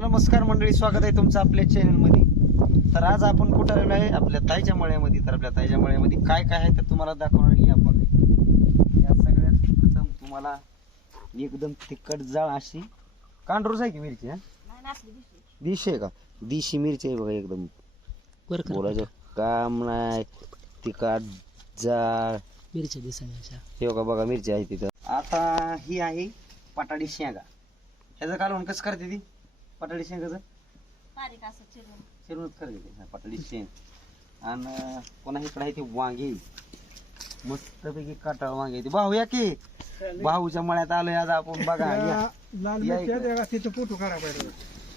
नमस्कार मंडळी स्वागत आहे तुमचं आपल्या चॅनलमध्ये तर आज आपण कुठं आलेलो आहे? आपल्या ताईच्या मळ्यामध्ये. तर आपल्या ताईच्या मळ्यामध्ये काय काय आहे तर तुम्हाला दाखवणार या बघा. या सगळ्यात प्रथम तुम्हाला एकदम तिखट जाळ अशी कांडरूच आहे की मिरची हा? दिशी आहे का? दिशी मिरची आहे बघा एकदम. बोलायचं काम नाही. तिखट जाळ. मिरच्या दिसायच्या हे बघा बघा मिरची आहे तिथं. आता ही आहे पटाडी शेंगा. ह्याचं कालवण कसं करते ती? पटाडी शेंगाचं बारीक असं चिरून. चिरूनच करते ती हा, पटाडी शेंग. आणि पुन्हा इकडे आहे ती वांगी. मस्तपैकी काटाळ वांगी आहे ती. भाऊ या की. भाऊच्या मळ्यात आलोय आज आपण. बघा या. लाल या मिरच्या इकडे. त्या तिथं फोटो करा पाहिजे.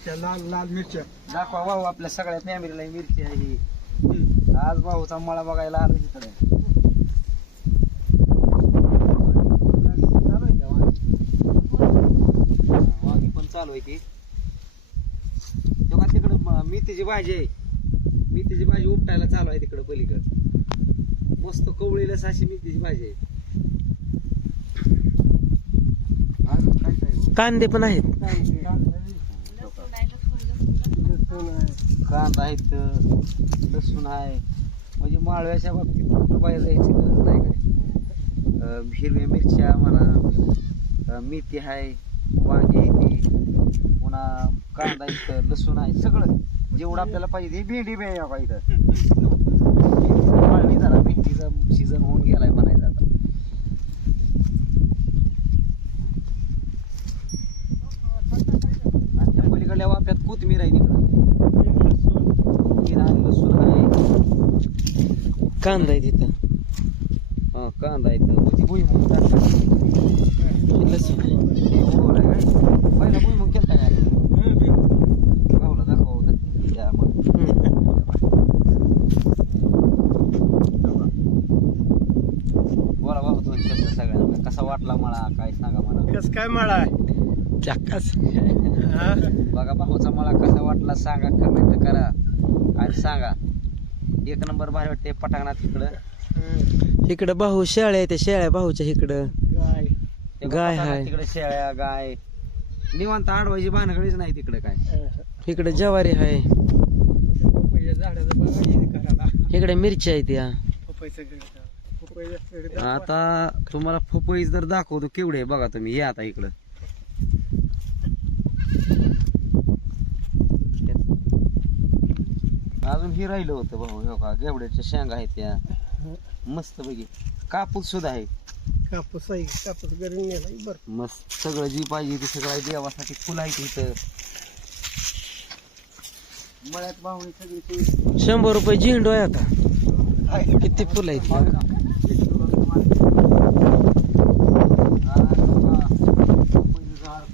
त्या लाल लाल मिरच्या. दाखवा भाऊ आपल्या सगळ्या फॅमिलीला ही मिरची आहे ही. आज भाऊचा मळा बघायला आलो इकडे. चालू आहे त्या वांगी. वांगी पण चालू आहे ती. मेथीची भाजी आहे. मेथीची भाजी उपटायला चालू आहे तिकडं पलीकडं. मस्त कवळीला अशी मेथीची भाजी आहे. आहे? कांदे पण आहेत. आहे कांदा आहेत लसूण आहे. म्हणजे माळव्याच्या बाबतीत बाहेर जायची गरज नाही काय. हिरव्या मिरच्या म्हणा मेथी आहे वांगी आहे ती. पुन्हा कांदा इथं लसूण आहे सगळं. जेवढं आपल्याला पाहिजे ते भेंडी आहे बघा इथं वाळली जरा भेंडीचा सीझन होऊन गेलाय म्हणायचं आता. आणि त्या पलीकडल्या वाफ्यात कोथमीर आहे तिकडं. आहे लसूण आहे. कांदा आहे तिथं. हा कांदा आहे इथं मग ती भुईमुग टाकतात. लसूण आहे? पहिला भुईमुग केलता काय गावला दाखवा होता ते. या मग. बोला भाऊ दोन शब्द सगळ्यांना कसा वाटला मला? काय सांगा मला? कस काय मळा? आहे हा? बघा भाऊचा मला कसा वाटला सांगा कमेंट करा. आणि सांगा. एक नंबर भारी वाटते पटांगणात तिकडं हं. इकडं भाऊ शेळ्या आहे त्या शेळ्या भाऊच्या इकडं. गाय. गाय आहे. तिकडे शेळ्या गाय. निवांत आडवायची भानगडीच नाही तिकडे काय. इकडे ज्वारी आहे पपईच्या झाडाचं बघा हे करायला. इकडे मिरच्या आहेत त्या. पपईचं. आता तुम्हाला फपई जर दाखवतो केवढे बघा तुम्ही. या आता इकडं. अजून हे राहिलं होतं भाऊ हो का गेवड्याच्या शेंगा आहेत त्या. मस्त पैकी. कापूस सुद्धा आहे. कापूस आहे कापूस घरी नेला बरं मस्त सगळं जी पाहिजे ते सगळं. देवासाठी फुलं आहेत इथं. मळ्यात भाऊनी सगळी शंभर रुपये झेंडू आहे आता. किती फुलं आहेत?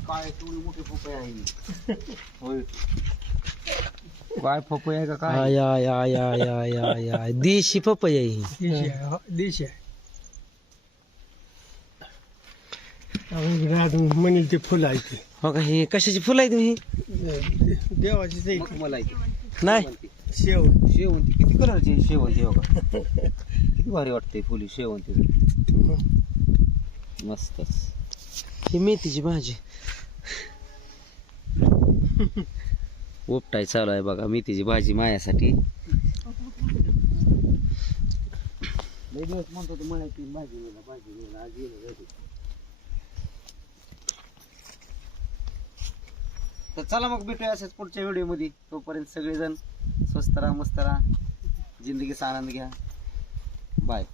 काय पपई आहे होय काय पपई आहे का काय? आय आय आय आय आय आय आय. देशी पपई आहे ही. देशी आहे हो, देशी आहे. म्हणेल ते फुलं आहे ते. हो का ही कशाची फुलं आहेत ही? दे- देवाचीच आहे मग मला इथे. नाही. शेवंती. शेव शेवंती. किती कलरची आहे? शेवंती हो का? किती भारी वाटते फुली शेवंती मस्तच. ही मेथीची भाजी. उपटाय चालू आहे बघा मेथीची भाजी मायासाठी म्हणतो भाजी आज. तर चला मग भेटूया असेच पुढच्या व्हिडिओमध्ये तोपर्यंत सगळेजण स्वस्त राहा मस्त राहा. जिंदगीचा आनंद घ्या. 这